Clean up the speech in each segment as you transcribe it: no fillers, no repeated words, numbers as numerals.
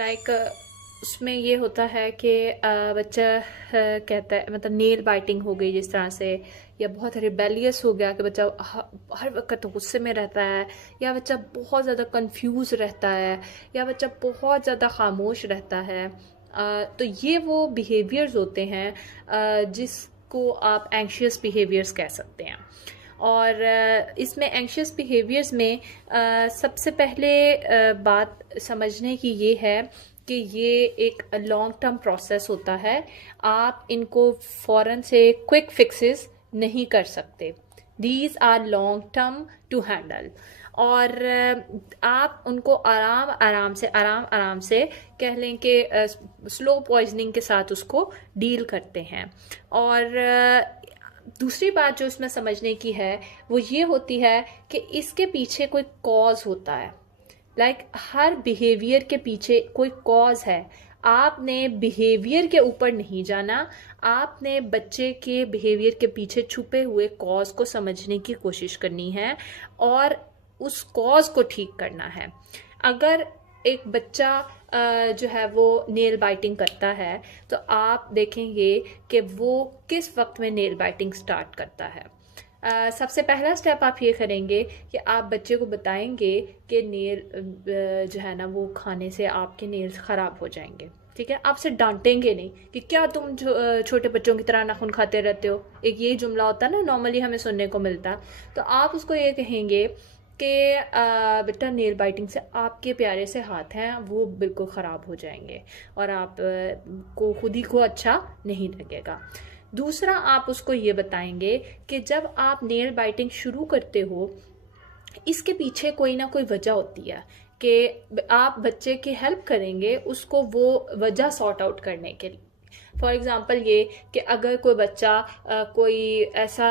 Like उसमें ये होता है कि बच्चा कहता है, मतलब नेल बाइटिंग हो गई जिस तरह से, या बहुत रिबेलियस हो गया कि बच्चा हर वक्त गुस्से में रहता है, या बच्चा बहुत ज़्यादा कंफ्यूज रहता है, या बच्चा बहुत ज़्यादा खामोश रहता है। तो ये वो बिहेवियर्स होते हैं जिसको आप एंग्शियस बिहेवियर्स कह सकते हैं। और इसमें एंग्शियस बिहेवियर्स में सबसे पहले बात समझने की ये है कि ये एक लॉन्ग टर्म प्रोसेस होता है। आप इनको फ़ौरन से क्विक फिक्सेस नहीं कर सकते। These are long term to handle. और आप उनको आराम आराम से कह लें कि स्लो पॉइजनिंग के साथ उसको डील करते हैं। और दूसरी बात जो इसमें समझने की है वो ये होती है कि इसके पीछे कोई कॉज होता है। हर बिहेवियर के पीछे कोई कॉज है। आपने बिहेवियर के ऊपर नहीं जाना, आपने बच्चे के बिहेवियर के पीछे छुपे हुए कॉज को समझने की कोशिश करनी है और उस कॉज को ठीक करना है। अगर एक बच्चा जो है वो नेल बाइटिंग करता है तो आप देखेंगे कि वो किस वक्त में नेल बाइटिंग स्टार्ट करता है। सबसे पहला स्टेप आप ये करेंगे कि आप बच्चे को बताएंगे कि नेल जो है ना वो खाने से आपके नेल्स ख़राब हो जाएंगे। ठीक है, आपसे डांटेंगे नहीं कि क्या तुम छोटे बच्चों की तरह नाखून खाते रहते हो। एक ये जुमला होता है ना, नॉर्मली हमें सुनने को मिलता। तो आप उसको ये कहेंगे कि बेटा नेल बाइटिंग से आपके प्यारे से हाथ हैं वो बिल्कुल ख़राब हो जाएंगे और आप को खुद ही को अच्छा नहीं लगेगा। दूसरा, आप उसको ये बताएंगे कि जब आप नेल बाइटिंग शुरू करते हो इसके पीछे कोई ना कोई वजह होती है कि आप बच्चे की हेल्प करेंगे उसको वो वजह सॉर्ट आउट करने के लिए। फॉर एग्ज़ाम्पल ये कि अगर कोई बच्चा कोई ऐसा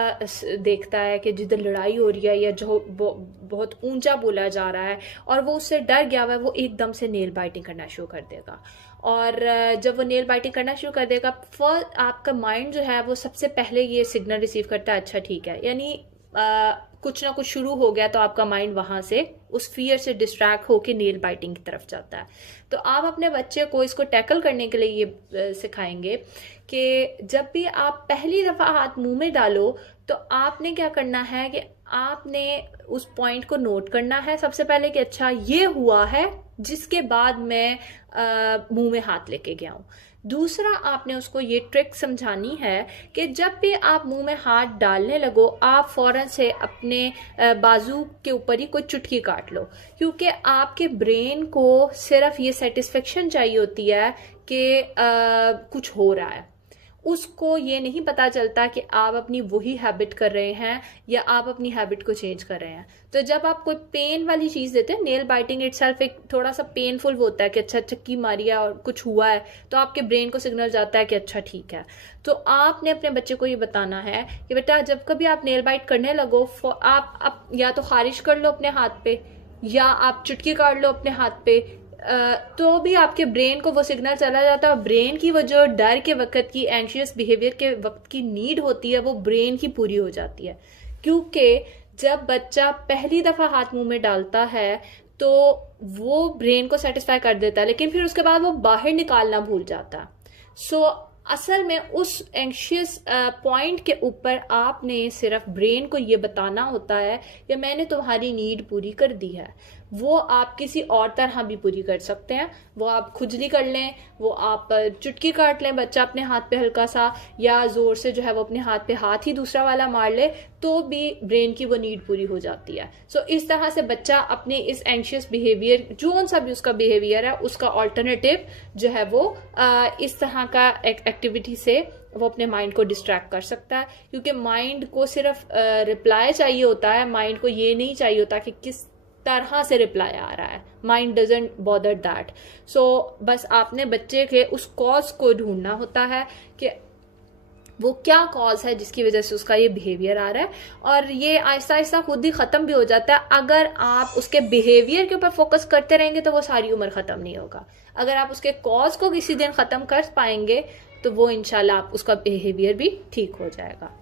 देखता है कि जिधर लड़ाई हो रही है या जो बहुत ऊंचा बोला जा रहा है और वो उससे डर गया हुआ है, वो एकदम से नेल बाइटिंग करना शुरू कर देगा। और जब वो नेल बाइटिंग करना शुरू कर देगा, फर्स्ट आपका माइंड जो है वो सबसे पहले ये सिग्नल रिसीव करता है, अच्छा ठीक है, यानी कुछ ना कुछ शुरू हो गया, तो आपका माइंड वहां से उस फियर से डिस्ट्रैक्ट होकर नेल बाइटिंग की तरफ जाता है। तो आप अपने बच्चे को इसको टैकल करने के लिए ये सिखाएंगे कि जब भी आप पहली दफा हाथ मुंह में डालो तो आपने क्या करना है कि आपने उस पॉइंट को नोट करना है सबसे पहले कि अच्छा ये हुआ है, जिसके बाद मैं मुंह में हाथ लेके गया हूं। दूसरा, आपने उसको ये ट्रिक समझानी है कि जब भी आप मुंह में हाथ डालने लगो आप फौरन से अपने बाजू के ऊपर ही कोई चुटकी काट लो, क्योंकि आपके ब्रेन को सिर्फ ये सेटिस्फेक्शन चाहिए होती है कि कुछ हो रहा है। उसको ये नहीं पता चलता कि आप अपनी वही हैबिट कर रहे हैं या आप अपनी हैबिट को चेंज कर रहे हैं। तो जब आप कोई पेन वाली चीज़ देते हैं, नेल बाइटिंग इटसेल्फ एक थोड़ा सा पेनफुल होता है कि अच्छा चक्की मारी है और कुछ हुआ है, तो आपके ब्रेन को सिग्नल जाता है कि अच्छा ठीक है। तो आपने अपने बच्चे को ये बताना है कि बेटा जब कभी आप नेल बाइट करने लगो आप या तो खारिश कर लो अपने हाथ पे या आप चुटकी काट लो अपने हाथ पे, तो भी आपके ब्रेन को वो सिग्नल चला जाता है। ब्रेन की वो जो डर के वक्त की, एंशियस बिहेवियर के वक्त की नीड होती है वो ब्रेन की पूरी हो जाती है। क्योंकि जब बच्चा पहली दफा हाथ मुंह में डालता है तो वो ब्रेन को सेटिस्फाई कर देता है, लेकिन फिर उसके बाद वो बाहर निकालना भूल जाता है। सो असल में उस एंशियस पॉइंट के ऊपर आपने सिर्फ ब्रेन को ये बताना होता है कि मैंने तुम्हारी नीड पूरी कर दी है। वो आप किसी और तरह भी पूरी कर सकते हैं। वो आप खुजली कर लें, वो आप चुटकी काट लें बच्चा अपने हाथ पे हल्का सा, या जोर से जो है वो अपने हाथ पे हाथ ही दूसरा वाला मार ले, तो भी ब्रेन की वो नीड पूरी हो जाती है। सो इस तरह से बच्चा अपने इस एंशियस बिहेवियर, जो सा भी उसका बिहेवियर है, उसका ऑल्टरनेटिव जो है वो इस तरह का एक्टिविटी से वो अपने माइंड को डिस्ट्रैक्ट कर सकता है। क्योंकि माइंड को सिर्फ रिप्लाई चाहिए होता है, माइंड को ये नहीं चाहिए होता कि किस तरह से रिप्लाई आ रहा है। Mind doesn't bother that. So बस आपने बच्चे के उस कॉज को ढूंढना होता है कि वो क्या कॉज है जिसकी वजह से उसका ये बिहेवियर आ रहा है, और ये आहिस्ता आहिस्ता खुद ही खत्म भी हो जाता है। अगर आप उसके बिहेवियर के ऊपर फोकस करते रहेंगे तो वो सारी उम्र खत्म नहीं होगा। अगर आप उसके कॉज को किसी दिन खत्म कर पाएंगे तो वो इंशाल्लाह आप उसका बिहेवियर भी ठीक हो जाएगा।